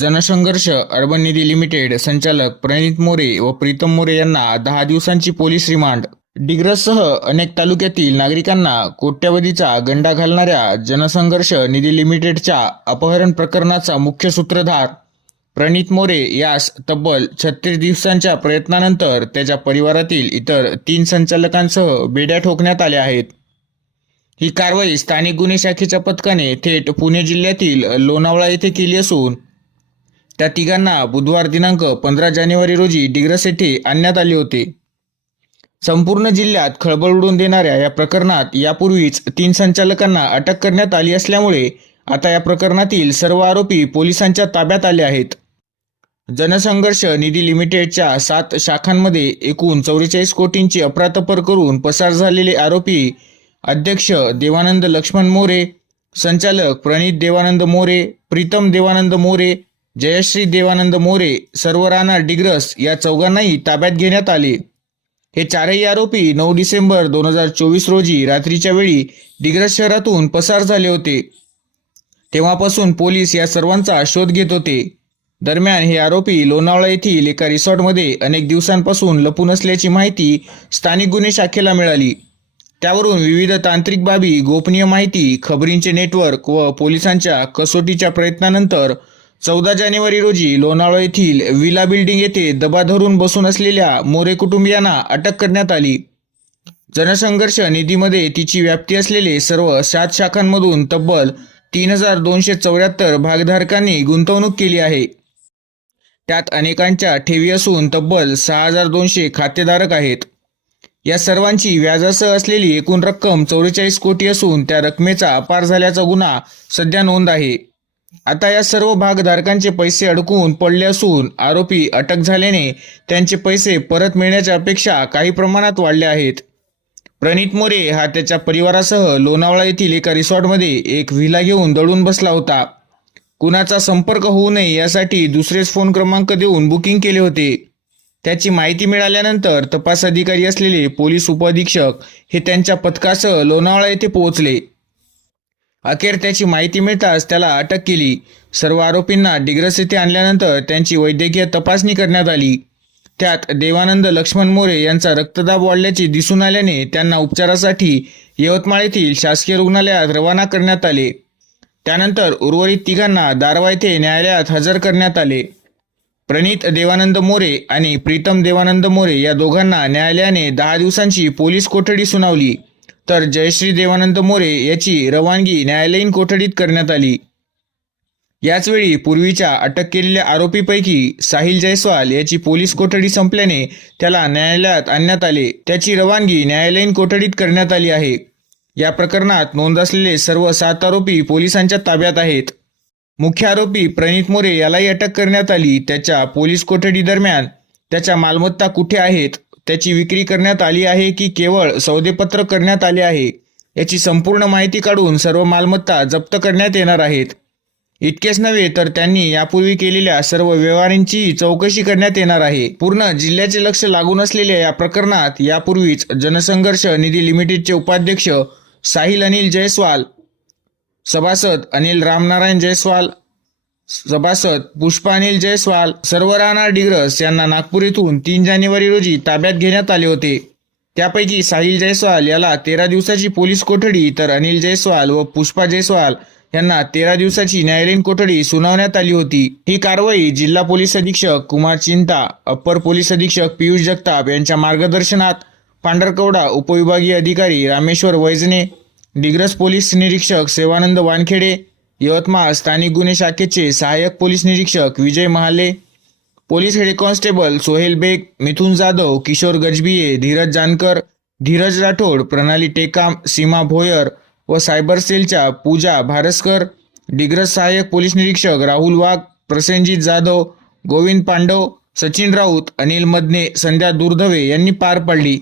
जनसंघर्ष अर्बन निधी लिमिटेड संचालक प्रणित मोरे व प्रीतम मोरे यांना दहा दिवसांची पोलीस रिमांड. डिग्रससह अनेक तालुक्यातील नागरिकांना कोट्यवधीचा गंडा घालणाऱ्या जनसंघर्ष निधी लिमिटेडच्या अपहरण प्रकरणाचा मुख्य सूत्रधार प्रणित मोरे यास तब्बल छत्तीस दिवसांच्या प्रयत्नानंतर त्याच्या परिवारातील इतर तीन संचालकांसह बेड्या ठोकण्यात आल्या आहेत. ही कारवाई स्थानिक गुन्हे शाखेच्या पथकाने थेट पुणे जिल्ह्यातील लोणावळा येथे केली असून त्या तिघांना बुधवार दिनांक पंधरा जानेवारी रोजी डिग्रस येथे आणण्यात आले होते. संपूर्ण जिल्ह्यात खळबळ उडवून देणाऱ्या या प्रकरणात यापूर्वीच तीन संचालकांना अटक करण्यात आली असल्यामुळे आता या प्रकरणातील सर्व आरोपी पोलिसांच्या ताब्यात आले आहेत. जनसंघर्ष निधी लिमिटेडच्या सात शाखांमध्ये एकूण चौवेचाळीस कोटींची अपरातपर करून पसार झालेले आरोपी अध्यक्ष देवानंद लक्ष्मण मोरे संचालक प्रणित देवानंद मोरे प्रीतम देवानंद मोरे जयश्री देवानंद मोरे सर्व राणा डिग्रस या चौघांनाही ताब्यात घेण्यात आले. हे चारही आरोपी नऊ डिसेंबर दोन हजार चोवीस रोजी रात्रीच्या वेळी डिग्रस शहरातून पसार झाले होते. तेव्हापासून पोलीस या सर्वांचा शोध घेत होते. दरम्यान हे आरोपी लोणावळा येथील एका रिसॉर्टमध्ये अनेक दिवसांपासून लपून असल्याची माहिती स्थानिक गुन्हे शाखेला मिळाली. त्यावरून विविध तांत्रिक बाबी गोपनीय माहिती खबरींचे नेटवर्क व पोलिसांच्या कसोटीच्या प्रयत्नानंतर चौदा जानेवारी रोजी लोणावळा येथील विला बिल्डिंग येथे दबा धरून बसून असलेल्या मोरे कुटुंबियांना अटक करण्यात आली. जनसंघर्ष निधीमध्ये तिची व्याप्ती असलेले सर्व सात शाखांमधून तब्बल तीन हजार दोनशे चौऱ्याहत्तर भागधारकांनी गुंतवणूक केली आहे. त्यात अनेकांच्या ठेवी असून तब्बल सहा हजार दोनशे खातेधारक आहेत. या सर्वांची व्याजासह असलेली एकूण रक्कम चौवेचाळीस कोटी असून त्या रकमेचा अपार झाल्याचा गुन्हा सध्या नोंद आहे. आता या सर्व भागधारकांचे पैसे अडकून पडले असून आरोपी अटक झाल्याने त्यांचे पैसे परत मिळण्याच्या अपेक्षा काही प्रमाणात वाढल्या आहेत. प्रणित मोरे हा त्याच्या परिवारासह लोणावळा येथील एका रिसॉर्टमध्ये एक व्हिला घेऊन दळून बसला होता. कुणाचा संपर्क होऊ नये यासाठी दुसरेच फोन क्रमांक देऊन बुकिंग केले होते. त्याची माहिती मिळाल्यानंतर तपास अधिकारी असलेले पोलीस उपअधीक्षक हे त्यांच्या पथकासह लोणावळा येथे पोहोचले. अखेर त्याची माहिती मिळताच त्याला अटक केली. सर्व आरोपींना डिग्रस येथे आणल्यानंतर त्यांची वैद्यकीय तपासणी करण्यात आली. त्यात देवानंद लक्ष्मण मोरे यांचा रक्तदाब वाढल्याचे दिसून आल्याने त्यांना उपचारासाठी यवतमाळ येथील शासकीय रुग्णालयात रवाना करण्यात आले. त्यानंतर उर्वरित तिघांना दारवा येथे न्यायालयात हजर करण्यात आले. प्रणित देवानंद मोरे आणि प्रीतम देवानंद मोरे या दोघांना न्यायालयाने दहा दिवसांची पोलीस कोठडी सुनावली. तर जयश्री देवानंद मोरे याची रवानगी न्यायालयीन कोठडीत करण्यात आली. याचवेळी पूर्वीच्या अटक केलेल्या आरोपीपैकी साहिल जयस्वाल याची पोलीस कोठडी संपल्याने त्याला न्यायालयात आणण्यात आले. त्याची रवानगी न्यायालयीन कोठडीत करण्यात आली आहे. या प्रकरणात नोंद असलेले सर्व सात आरोपी पोलिसांच्या ताब्यात आहेत. मुख्य आरोपी प्रणित मोरे यालाही अटक करण्यात आली. त्याच्या पोलीस कोठडी दरम्यान त्याच्या मालमत्ता कुठे आहेत? त्याची विक्री करण्यात आली आहे की केवळ सौदेपत्र करण्यात आले आहे याची संपूर्ण माहिती काढून सर्व मालमत्ता जप्त करण्यात येणार आहेत. इतकेच नव्हे तर त्यांनी यापूर्वी केलेल्या सर्व व्यवहारांची चौकशी करण्यात येणार आहे. पूर्ण जिल्ह्याचे लक्ष लागून असलेल्या या प्रकरणात यापूर्वीच जनसंघर्ष निधी लिमिटेडचे उपाध्यक्ष साहिल अनिल जयस्वाल सभासद अनिल रामनारायण जयस्वाल सभासद पुष्पा अनिल जयस्वाल सर्व राहणार डिग्रस यांना नागपूर येथून तीन जानेवारी रोजी ताब्यात घेण्यात आले होते. त्यापैकी साहिल जयस्वाल याला तेरा दिवसाची पोलीस कोठडी तर अनिल जयस्वाल व पुष्पा जयस्वाल यांना तेरा दिवसाची न्यायालयीन कोठडी सुनावण्यात आली होती. ही कारवाई जिल्हा पोलीस अधीक्षक कुमार चिंता अप्पर पोलीस अधीक्षक पियुष जगताप यांच्या मार्गदर्शनात पांढरकवडा उपविभागीय अधिकारी रामेश्वर वैजने डिग्रस पोलीस निरीक्षक सेवानंद वानखेडे यवतमाळ स्थानिक गुन्हे शाखेचे सहाय्यक पोलीस निरीक्षक Vijay Mahale police head constable Sohail Baig Mithun Jadhav Kishor Gajbiye Dheeraj Jankar Dheeraj Rathod Pranali Tekam Seema Bhoyar व सायबर सेलच्या पूजा भारस्कर डिग्रज सहाय्यक पोलीस निरीक्षक राहुल वाघ प्रसेनजित जाधव गोविंद पांडव सचिन राऊत अनिल मदने संध्या दुर्धवे यांनी पार पाडली.